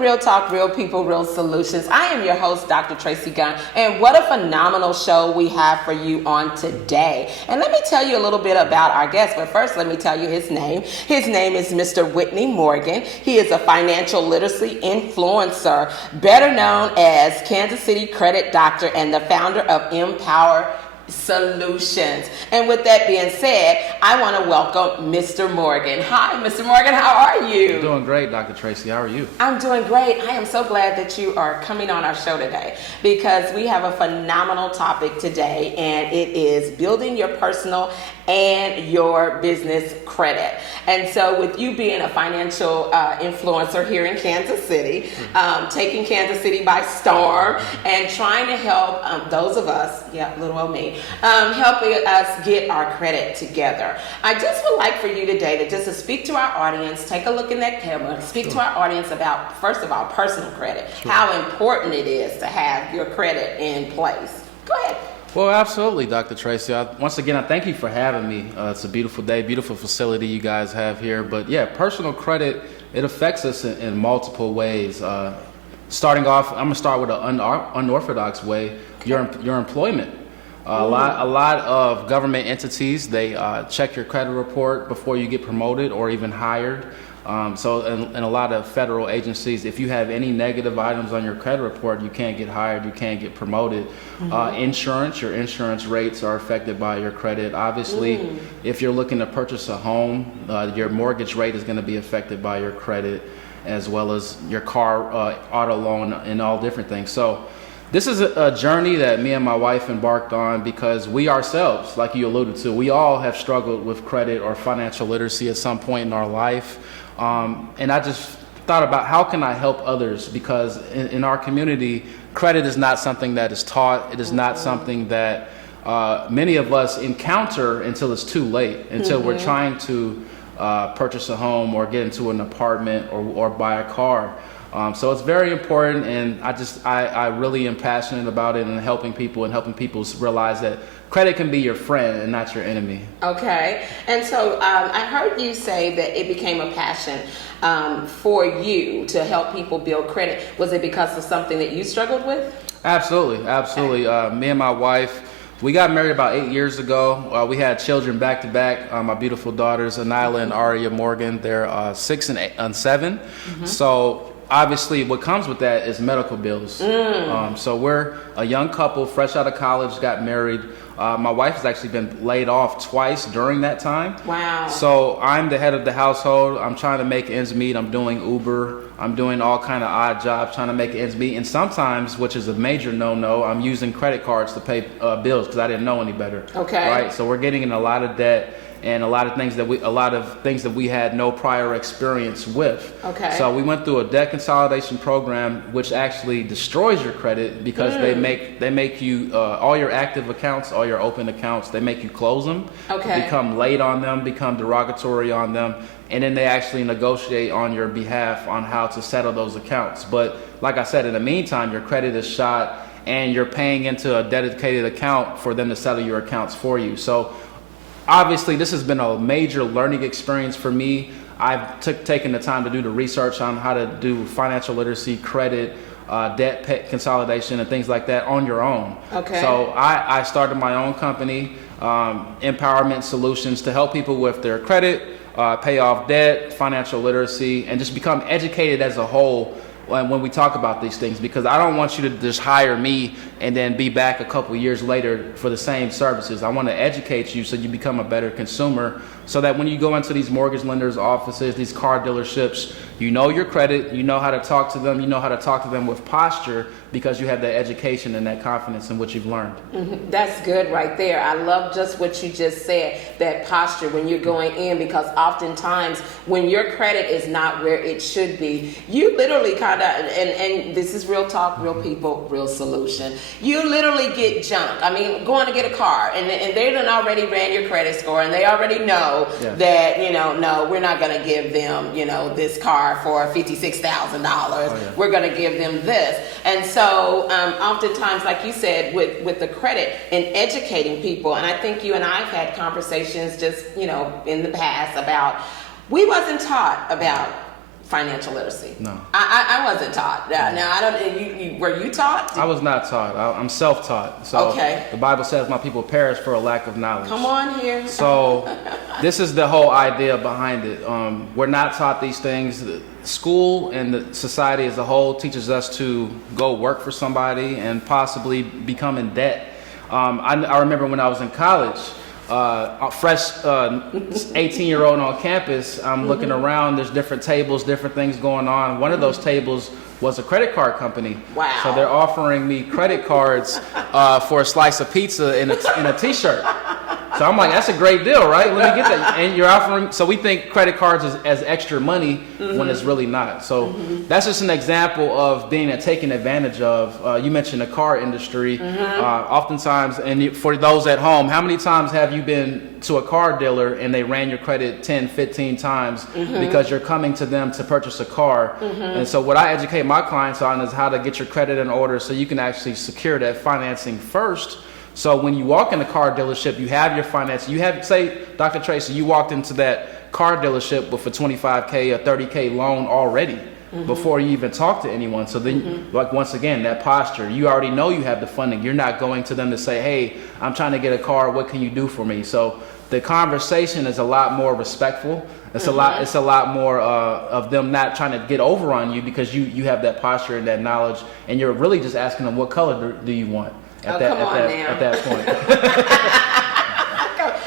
Real Talk, Real People, Real Solutions. I am your host, Dr. Tracy Gunn, and what a phenomenal show we have for you on today. And let me tell you a little bit about our guest, but first let me tell you his name. His name is Mr. Whitney Morgan. He is a financial literacy influencer, better known as Kansas City Credit Doctor and the founder of M-Powerment Solutions. And with that being said, I want to welcome Mr. Morgan. Hi, Mr. Morgan. How are you? I'm doing great, Dr. Tracy. How are you? I'm doing great. I am so glad that you are coming on our show today because we have a phenomenal topic today, and it is building your personal and your business credit. And so with you being a financial influencer here in Kansas City, taking Kansas City by storm and trying to help those of us, little old me, helping us get our credit together. I just would like for you today to just to speak to our audience, take a look in that camera, speak to our audience about, first of all, personal credit, how important it is to have your credit in place. Go ahead. Well, absolutely, Dr. Tracy. Once again, I thank you for having me. It's a beautiful day, beautiful facility you guys have here. But yeah, personal credit, it affects us in multiple ways. Starting off, I'm going to start with an unorthodox way, your employment. A lot of government entities, they check your credit report before you get promoted or even hired. So in a lot of federal agencies, if you have any negative items on your credit report, you can't get hired, you can't get promoted. Insurance, your insurance rates are affected by your credit. Obviously, if you're looking to purchase a home, your mortgage rate is going to be affected by your credit, as well as your car auto loan and all different things. So this is a journey that me and my wife embarked on because we ourselves, like you alluded to, we all have struggled with credit or financial literacy at some point in our life. And I just thought about how can I help others, because in our community, credit is not something that is taught. It is not something that many of us encounter until it's too late, until we're trying to purchase a home or get into an apartment or buy a car. So it's very important, and I really am passionate about it and helping people realize that credit can be your friend and not your enemy. Okay. And so I heard you say that it became a passion for you to help people build credit. Was it because of something that you struggled with? Absolutely. Okay. Me and my wife, we got married about 8 years ago. We had children back to back. My beautiful daughters, Anila and Aria Morgan, they're 6 and 7. So obviously, what comes with that is medical bills. So we're a young couple, fresh out of college, got married. My wife has actually been laid off twice during that time. Wow. So I'm the head of the household. I'm trying to make ends meet. I'm doing Uber. I'm doing all kind of odd jobs, trying to make ends meet. And sometimes, which is a major no-no, I'm using credit cards to pay bills because I didn't know any better. Okay. Right. So we're getting in a lot of debt. And a lot of things that we had no prior experience with. Okay. So we went through a debt consolidation program, which actually destroys your credit because they make you all your active accounts, all your open accounts, they make you close them. Okay. Become late on them, become derogatory on them, and then they actually negotiate on your behalf on how to settle those accounts. But like I said, in the meantime, your credit is shot, and you're paying into a dedicated account for them to settle your accounts for you. So obviously, this has been a major learning experience for me. I've taken the time to do the research on how to do financial literacy, credit, debt consolidation, and things like that on your own. Okay. So I started my own company, M-Powerment Solutions, to help people with their credit, pay off debt, financial literacy, and just become educated as a whole when we talk about these things, because I don't want you to just hire me and then be back a couple years later for the same services. I want to educate you so you become a better consumer, so that when you go into these mortgage lenders' offices, these car dealerships, you know your credit, you know how to talk to them, you know how to talk to them with posture, because you have that education and that confidence in what you've learned. That's good right there. I love just what you just said, that posture when you're going in, because oftentimes when your credit is not where it should be, you literally kind of, and this is real talk, real people, real solution, you literally get junked. I mean, going to get a car, and they done already ran your credit score, and they already know that, no, we're not going to give them, this car for $56,000. We're going to give them this. And so oftentimes, like you said, with the credit and educating people, and I think you and I have had conversations just, in the past about, we wasn't taught about financial literacy. No. I wasn't taught. Now I don't. Were you taught? I was not taught. I'm self-taught. So Okay. the Bible says my people perish for a lack of knowledge. Come on here. So this is the whole idea behind it. We're not taught these things. School and the society as a whole teaches us to go work for somebody and possibly become in debt. I remember when I was in college, a fresh 18-year-old on campus, I'm looking around, there's different tables, different things going on. One of those tables was a credit card company. Wow. So they're offering me credit cards for a slice of pizza and a t-shirt. So I'm like, that's a great deal, right? Let me get that. And you're offering, so we think credit cards as extra money when it's really not. So that's just an example of being taken advantage of. You mentioned the car industry. Oftentimes, and for those at home, how many times have you been to a car dealer and they ran your credit 10, 15 times because you're coming to them to purchase a car? And so what I educate my clients on is how to get your credit in order so you can actually secure that financing first. So when you walk in a car dealership, you have your finance. You have, say, Dr. Tracy, you walked into that car dealership with a $25K or $30K loan already before you even talk to anyone. So then, like once again, that posture, you already know you have the funding. You're not going to them to say, hey, I'm trying to get a car. What can you do for me? So the conversation is a lot more respectful. It's a lot more of them not trying to get over on you because you have that posture and that knowledge, and you're really just asking them, what color do you want? At that point.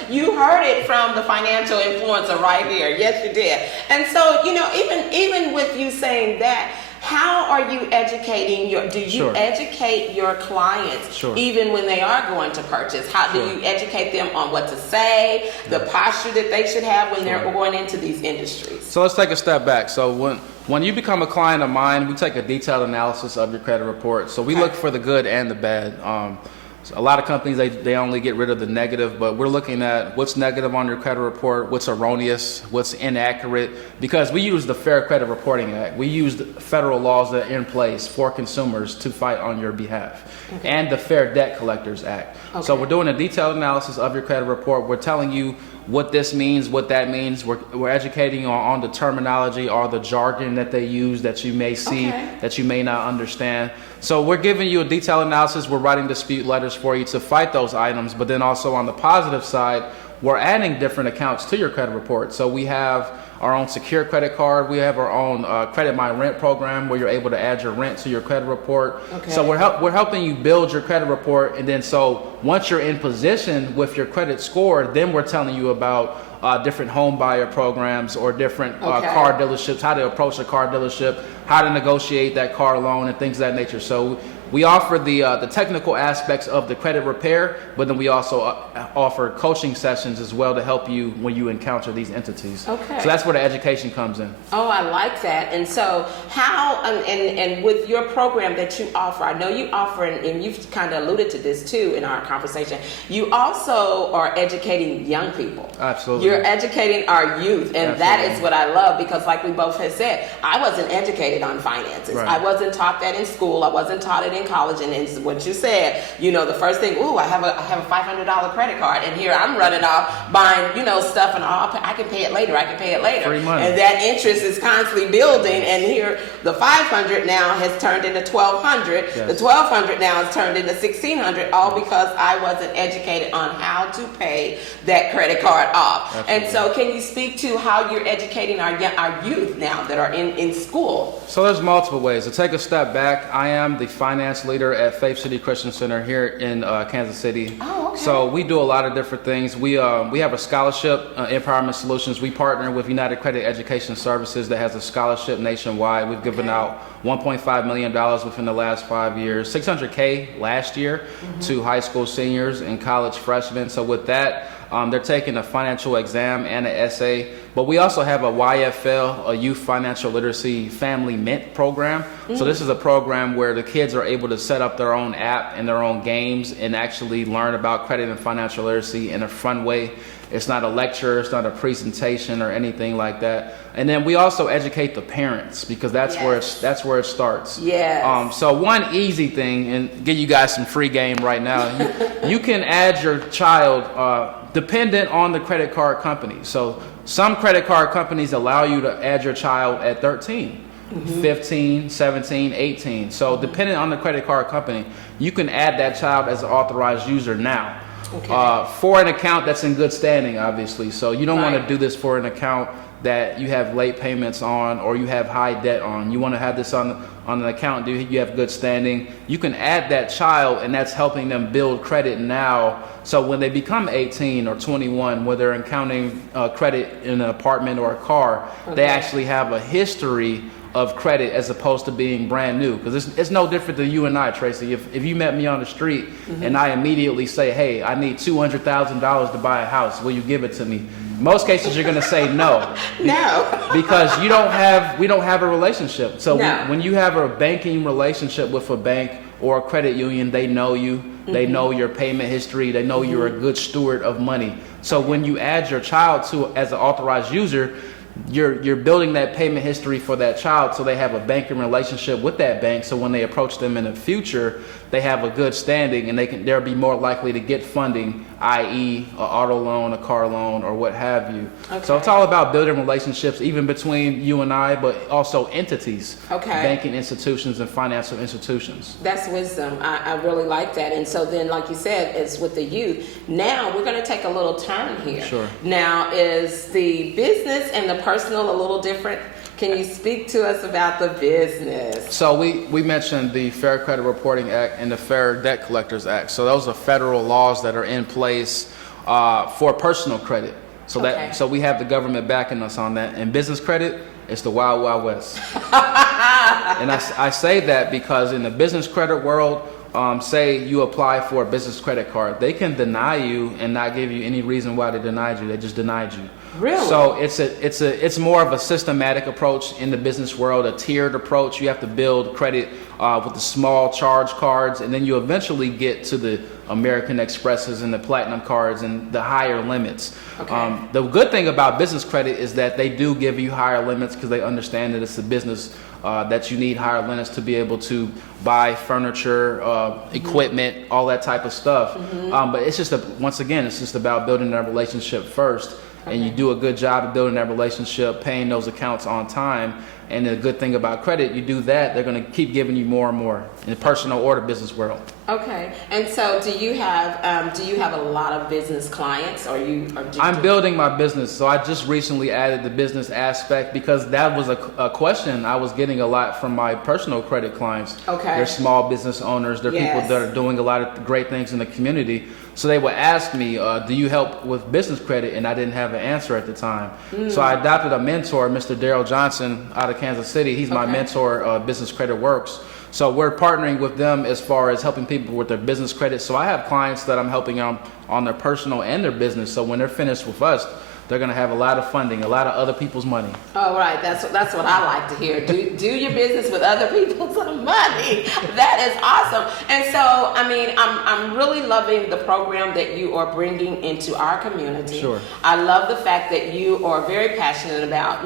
You heard it from the financial influencer right here. Yes, you did. And so, even with you saying that, how are you educating do you educate your clients even when they are going to purchase? How do you educate them on what to say, the posture that they should have when they're going into these industries? So let's take a step back. So when you become a client of mine, we take a detailed analysis of your credit report. So we look for the good and the bad. So a lot of companies, they only get rid of the negative, but we're looking at what's negative on your credit report, what's erroneous, what's inaccurate, because we use the Fair Credit Reporting Act. We use the federal laws that are in place for consumers to fight on your behalf, and the Fair Debt Collectors Act. So we're doing a detailed analysis of your credit report. We're telling you what this means, what that means. We're educating you on the terminology or the jargon that they use that you may see, that you may not understand. So we're giving you a detailed analysis. We're writing dispute letters for you to fight those items. But then also on the positive side, we're adding different accounts to your credit report. So we have our own secure credit card. We have our own Credit My Rent program where you're able to add your rent to your credit report. So we're helping you build your credit report. And then so once you're in position with your credit score, then we're telling you about different home buyer programs or different car dealerships, how to approach a car dealership, how to negotiate that car loan and things of that nature. So we offer the technical aspects of the credit repair, but then we also offer coaching sessions as well to help you when you encounter these entities. So that's where the education comes in. Oh, I like that. And so how, and with your program that you offer, I know you offer, and you've kind of alluded to this too in our conversation, you also are educating young people. Absolutely. You're educating our youth, and that is what I love, because like we both have said, I wasn't educated on finances. I wasn't taught that in school. I wasn't taught it in college. And it's what you said, the first thing, I have a $500 credit card, and here I'm running off buying, stuff, and I can pay it later. Free money. And that interest is constantly building, and here the $500 now has turned into $1,200. The $1,200 now has turned into $1,600, all because I wasn't educated on how to pay that credit card off. And so can you speak to how you're educating our youth now that are in school? So there's multiple ways. To take a step back, I am the finance leader at Faith City Christian Center here in Kansas City. So we do a lot of different things. We have a scholarship, M-Powerment Solutions. We partner with United Credit Education Services that has a scholarship nationwide. We've given out $1.5 million within the last 5 years, $600K last year to high school seniors and college freshmen. So with that, they're taking a financial exam and an essay. But we also have a YFL, a Youth Financial Literacy Family Mint program. So this is a program where the kids are able to set up their own app and their own games and actually learn about credit and financial literacy in a fun way. It's not a lecture, it's not a presentation or anything like that. And then we also educate the parents, because that's where it starts. So one easy thing, and give you guys some free game right now, you can add your child dependent on the credit card company. So some credit card companies allow you to add your child at 13. 15, 17, 18. So depending on the credit card company, you can add that child as an authorized user now. Okay. For an account that's in good standing, obviously. So you don't want Right. to do this for an account that you have late payments on or you have high debt on. You want to have this on an account you have good standing. You can add that child, and that's helping them build credit now. So when they become 18 or 21, where they're encountering credit in an apartment or a car, they actually have a history of credit as opposed to being brand new. Because it's no different than you and I, Tracy. If you met me on the street and I immediately say, hey, I need $200,000 to buy a house, will you give it to me? In most cases, you're going to say no. No. Because we don't have a relationship. So No. when you have a banking relationship with a bank or a credit union, they know you. They know your payment history. They know you're a good steward of money. So when you add your child to as an authorized user, you're building that payment history for that child, so they have a banking relationship with that bank. So when they approach them in the future, they have a good standing, and they'll be more likely to get funding, i.e., an auto loan, a car loan, or what have you. Okay. So it's all about building relationships, even between you and I, but also entities, banking institutions and financial institutions. That's wisdom. I really like that. And so then, like you said, it's with the youth. Now we're going to take a little turn here. Sure. Now, is the business and the personal a little different? Can you speak to us about the business? So we mentioned the Fair Credit Reporting Act and the Fair Debt Collectors Act. So those are federal laws that are in place for personal credit. So we have the government backing us on that. And business credit, it's the wild, wild west. And I say that because in the business credit world, say you apply for a business credit card, they can deny you and not give you any reason why they denied you. They just denied you. Really? So it's more of a systematic approach in the business world, a tiered approach. You have to build credit with the small charge cards, and then you eventually get to the American Expresses and the Platinum cards and the higher limits. Okay. The good thing about business credit is that they do give you higher limits because they understand that it's a business that you need higher limits to be able to buy furniture, equipment, all that type of stuff. But it's just once again, it's just about building that relationship first. And you do a good job of building that relationship, paying those accounts on time. And the good thing about credit, you do that, they're going to keep giving you more and more in the personal or the business world. Okay. And so do you have a lot of business clients, or I'm building my business. So I just recently added the business aspect because that was a question I was getting a lot from my personal credit clients. Okay. They're small business owners. They're people that are doing a lot of great things in the community. So they would ask me, do you help with business credit? And I didn't have an answer at the time. So I adopted a mentor, Mr. Daryl Johnson out of Kansas City. He's my mentor, Business Credit Works. So we're partnering with them as far as helping people with their business credit. So I have clients that I'm helping on their personal and their business. So when they're finished with us, they're going to have a lot of funding, a lot of other people's money. Oh, right. That's what I like to hear. Do your business with other people's money. That is awesome. And so, I mean, I'm really loving the program that you are bringing into our community. Sure. I love the fact that you are very passionate about,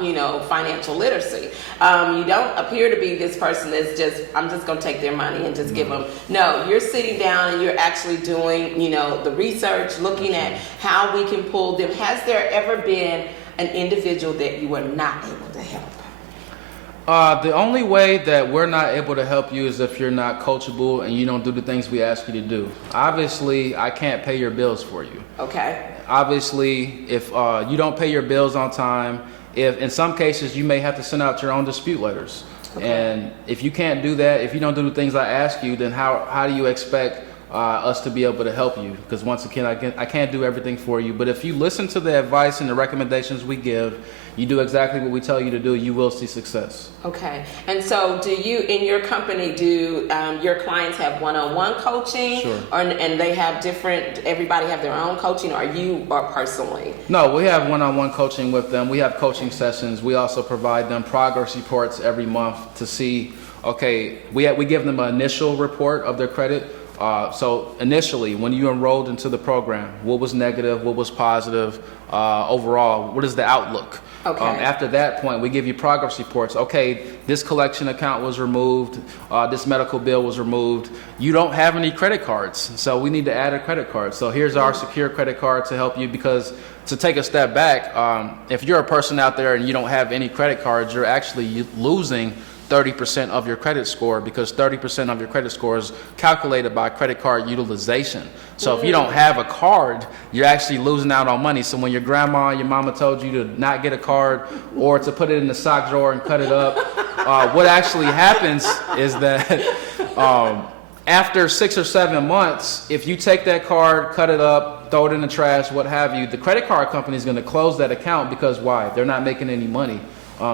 financial literacy. You don't appear to be this person that's I'm just going to take their money and just give them. No, you're sitting down and you're actually doing, the research, looking at how we can pull them. Has there ever been an individual that you were not able to help? The only way that we're not able to help you is if you're not coachable and you don't do the things we ask you to do. Obviously, I can't pay your bills for you. Okay. Obviously, if you don't pay your bills on time, if in some cases you may have to send out your own dispute letters. Okay. And if you can't do that, if you don't do the things I ask you, then how do you expect us to be able to help you? Because once again, I can't do everything for you. But if you listen to the advice and the recommendations we give, you do exactly what we tell you to do, you will see success. Okay. And so do you, in your company, do your clients have one-on-one coaching? Sure. And they have everybody have their own coaching, or you or personally? No, we have one-on-one coaching with them. We have coaching sessions. We also provide them progress reports every month to see, okay, we give them an initial report of their credit. So initially, when you enrolled into the program, what was negative, what was positive, overall, what is the outlook? Okay. After that point, we give you progress reports. Okay, this collection account was removed, this medical bill was removed. You don't have any credit cards, so we need to add a credit card. So here's our secure credit card to help you, because to take a step back, if you're a person out there and you don't have any credit cards, you're actually losing 30% of your credit score, because 30% of your credit score is calculated by credit card utilization. So if you don't have a card, you're actually losing out on money. So when your grandma, your mama told you to not get a card or to put it in the sock drawer and cut it up, what actually happens is that after 6 or 7 months, if you take that card, cut it up, throw it in the trash, what have you, the credit card company is going to close that account, because why? They're not making any money.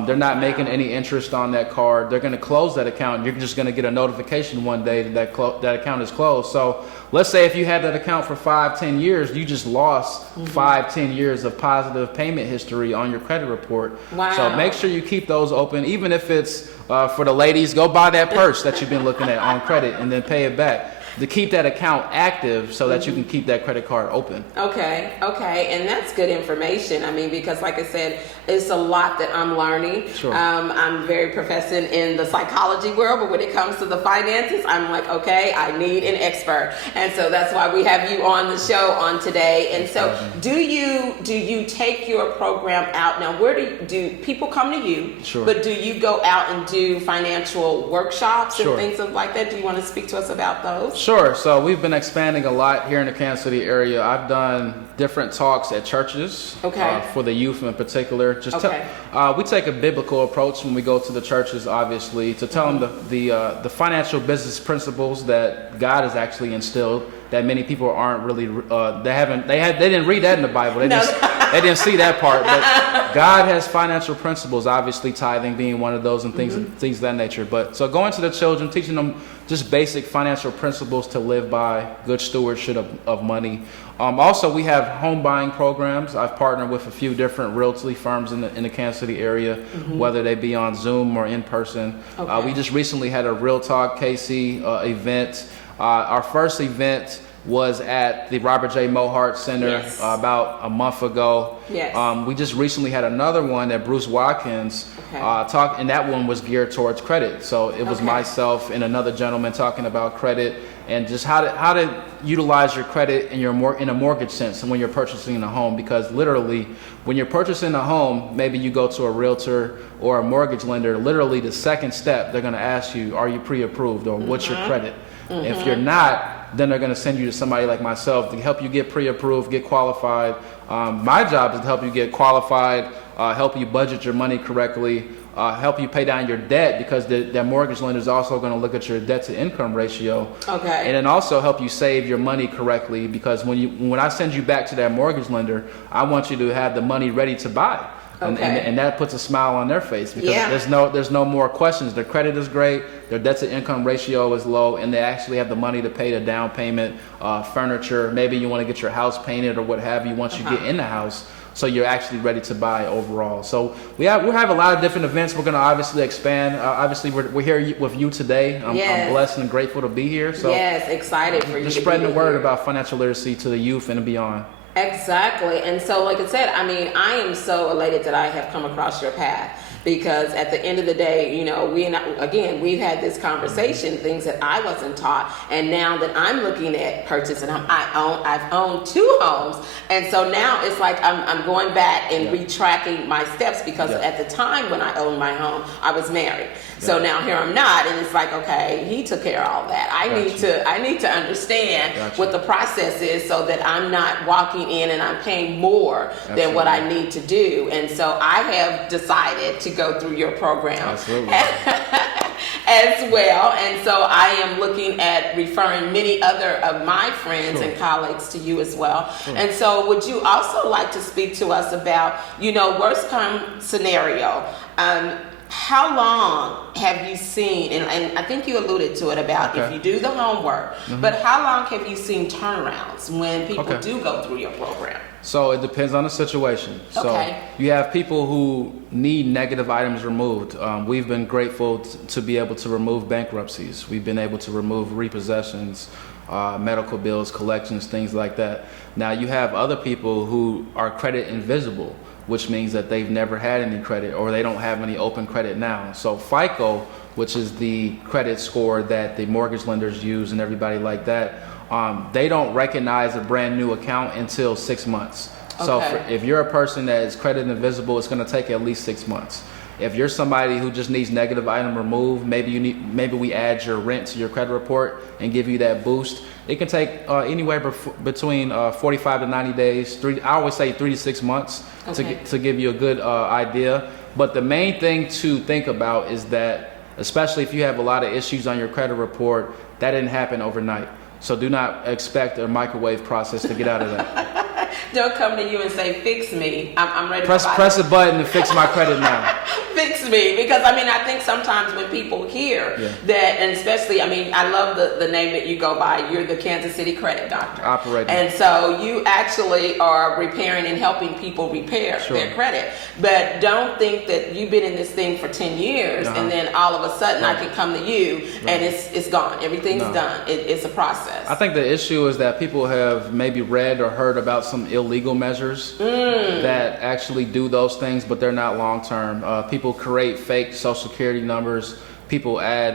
They're not making any interest on that card. They're going to close that account. You're just going to get a notification one day that that account is closed. So let's say if you had that account for 5-10 years, you just lost 5-10 years of positive payment history on your credit report. Wow. So make sure you keep those open, even if it's for the ladies, go buy that purse that you've been looking at on credit and then pay it back, to keep that account active so that you can keep that credit card open. Okay, and that's good information. I mean, because like I said, it's a lot that I'm learning. Sure. I'm very proficient in the psychology world, but when it comes to the finances, I'm like, okay, I need an expert. And so that's why we have you on the show on today. And so do you take your program out? Now, where do people come to you? Sure. But do you go out and do financial workshops and Sure. things like that? Do you want to speak to us about those? Sure. So we've been expanding a lot here in the Kansas City area. I've done different talks at churches, for the youth in particular. We take a biblical approach when we go to the churches, obviously, to tell them the financial business principles that God has actually instilled, that many people aren't really they didn't read that in the Bible. They didn't see that part. But God has financial principles, obviously tithing being one of those, and things of that nature. But so going to the children, teaching them just basic financial principles to live by, good stewardship of money. Also, we have home buying programs. I've partnered with a few different realty firms in the Kansas City area, whether they be on Zoom or in person. Okay. We just recently had a Real Talk KC event. Our first event was at the Robert J. Mohart Center about a month ago. Yes. We just recently had another one at Bruce Watkins talk, and that one was geared towards credit. So it was myself and another gentleman talking about credit and just how to utilize your credit in in a mortgage sense and when you're purchasing a home. Because literally, when you're purchasing a home, maybe you go to a realtor or a mortgage lender. Literally, the second step, they're going to ask you, "Are you pre-approved?" or "What's your credit?" If you're not, then they're going to send you to somebody like myself to help you get pre-approved, get qualified. My job is to help you get qualified, help you budget your money correctly, help you pay down your debt, because the mortgage lender is also going to look at your debt to income ratio. Okay. And then also help you save your money correctly, because when I send you back to that mortgage lender, I want you to have the money ready to buy. And that puts a smile on their face, because there's no more questions. Their credit is great, their debt to income ratio is low, and they actually have the money to pay the down payment, furniture. Maybe you want to get your house painted or what have you once you get in the house, so you're actually ready to buy overall. So we have a lot of different events. We're going to obviously expand. Obviously, we're here with you today. I'm blessed and grateful to be here. So excited for you. Just spreading the word about financial literacy to the youth and beyond. Exactly. And so, like I said, I mean, I am so elated that I have come across your path, because at the end of the day, you know, we've had this conversation, things that I wasn't taught, and now that I'm looking at purchasing, I've owned 2 homes, and so now it's like I'm going back and retracking my steps, because at the time when I owned my home, I was married. So now here I'm not, and it's like, okay, he took care of all that. I need to understand what the process is, so that I'm not walking in and I'm paying more than what I need to do. And so I have decided to go through your program as well. And so I am looking at referring many other of my friends and colleagues to you as well. And so would you also like to speak to us about, worst come scenario? how long have you seen, and I think you alluded to it about if you do the homework, but how long have you seen turnarounds when people do go through your program? So it depends on the situation. So you have people who need negative items removed. We've been grateful to be able to remove bankruptcies. We've been able to remove repossessions, medical bills, collections, things like that. Now you have other people who are credit invisible, which means that they've never had any credit or they don't have any open credit now. So FICO, which is the credit score that the mortgage lenders use and everybody like that, they don't recognize a brand new account until 6 months. So if you're a person that is credit invisible, it's going to take at least 6 months. If you're somebody who just needs negative item removed, maybe we add your rent to your credit report and give you that boost. It can take anywhere between 45 to 90 days. I always say 3 to 6 months to give you a good idea. But the main thing to think about is that, especially if you have a lot of issues on your credit report, that didn't happen overnight. So do not expect a microwave process to get out of that. They'll come to you and say, fix me. I'm ready press a button to fix my credit now. Fix me. Because, I think sometimes when people hear that, and especially, I love the name that you go by. You're the Kansas City Credit Doctor. Operating. And so you actually are repairing and helping people repair their credit. But don't think that you've been in this thing for 10 years and then all of a sudden I can come to you and it's gone. Everything's done. It's a process. I think the issue is that people have maybe read or heard about some illegal measures that actually do those things, but they're not long term. People create fake social security numbers. People add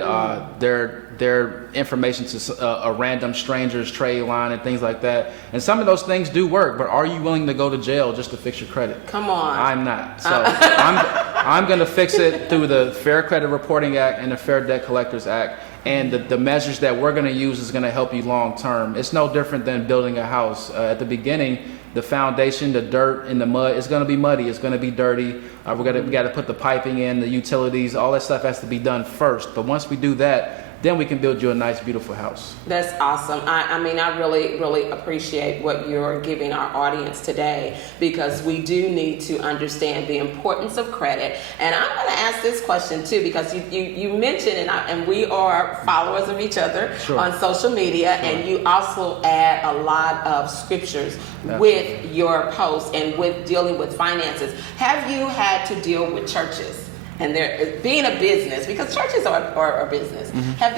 their information to a random stranger's trade line and things like that. And some of those things do work, but are you willing to go to jail just to fix your credit? Come on. I'm not. So I'm going to fix it through the Fair Credit Reporting Act and the Fair Debt Collectors Act. And the measures that we're going to use is going to help you long term. It's no different than building a house. At the beginning, the foundation, the dirt and the mud, it's going to be muddy. It's going to be dirty. We got to put the piping in, the utilities, all that stuff has to be done first. But once we do that, then we can build you a nice, beautiful house. That's awesome. I really, really appreciate what you're giving our audience today, because we do need to understand the importance of credit. And I'm going to ask this question too, because you mentioned, and we are followers of each other on social media, and you also add a lot of scriptures with your posts and with dealing with finances. Have you had to deal with churches? And they're being a business, because churches are a business. Have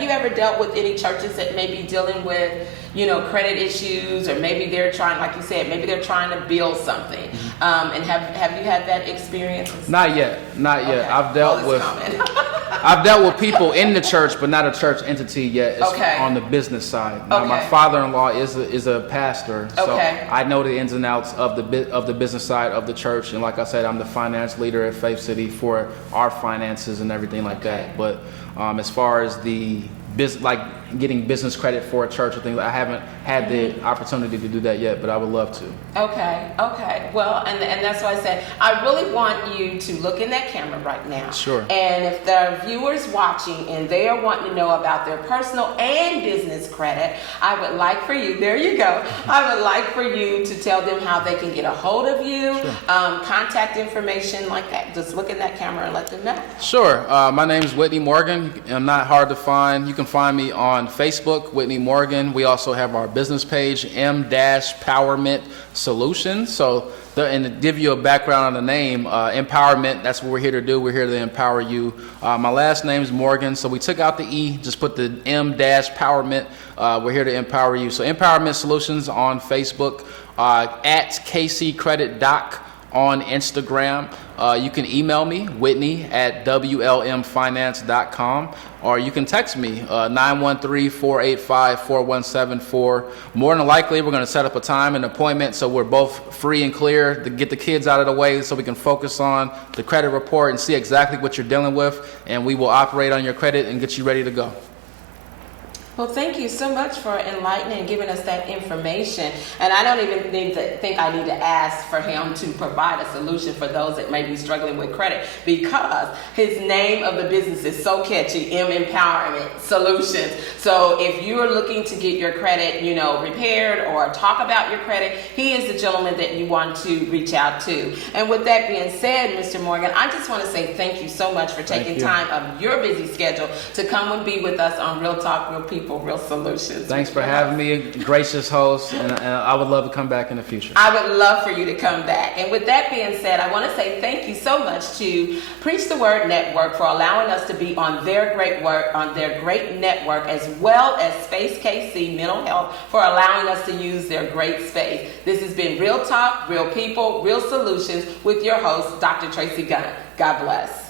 you ever dealt with any churches that may be dealing with, credit issues, or maybe they're trying, like you said, maybe they're trying to build something? And have you had that experience? Not yet. Okay. I've dealt with people in the church, but not a church entity yet. It's on the business side. Now, my father-in-law is a pastor, so I know the ins and outs of the business side of the church. And like I said, I'm the finance leader at Faith City for our finances and everything like that. But as far as the getting business credit for a church or things, I haven't had the opportunity to do that yet, but I would love to. Okay. Well, and that's why I said I really want you to look in that camera right now. Sure. And if there are viewers watching and they are wanting to know about their personal and business credit, I would like for you, there you go, I would like for you to tell them how they can get a hold of you, contact information like that. Just look in that camera and let them know. Sure. My name is Whitney Morgan. I'm not hard to find. You can find me on Facebook, Whitney Morgan. We also have our business page, M-Powerment Solutions. So, and to give you a background on the name, empowerment, that's what we're here to do. We're here to empower you. My last name is Morgan, so we took out the E, just put the M-Powerment. We're here to empower you. So Empowerment Solutions on Facebook, at KCCreditDoc on Instagram. You can email me, Whitney at WLMfinance.com, or you can text me, 913-485-4174. More than likely, we're going to set up a time and appointment so we're both free and clear to get the kids out of the way so we can focus on the credit report and see exactly what you're dealing with, and we will operate on your credit and get you ready to go. Well, thank you so much for enlightening and giving us that information. And I don't even think I need to ask for him to provide a solution for those that may be struggling with credit, because his name of the business is so catchy, M-Powerment Solutions. So if you're looking to get your credit, repaired or talk about your credit, he is the gentleman that you want to reach out to. And with that being said, Mr. Morgan, I just want to say thank you so much for taking time of your busy schedule to come and be with us on Real Talk, Real People, Real Solutions. Thanks for having me, gracious host, and I would love to come back in the future. I would love for you to come back. And with that being said, I want to say thank you so much to Preach the Word Network for allowing us to be on their great work, on their great network, as well as Space KC Mental Health for allowing us to use their great space. This has been Real Talk, Real People, Real Solutions with your host, Dr. Tracy Gunn. God bless.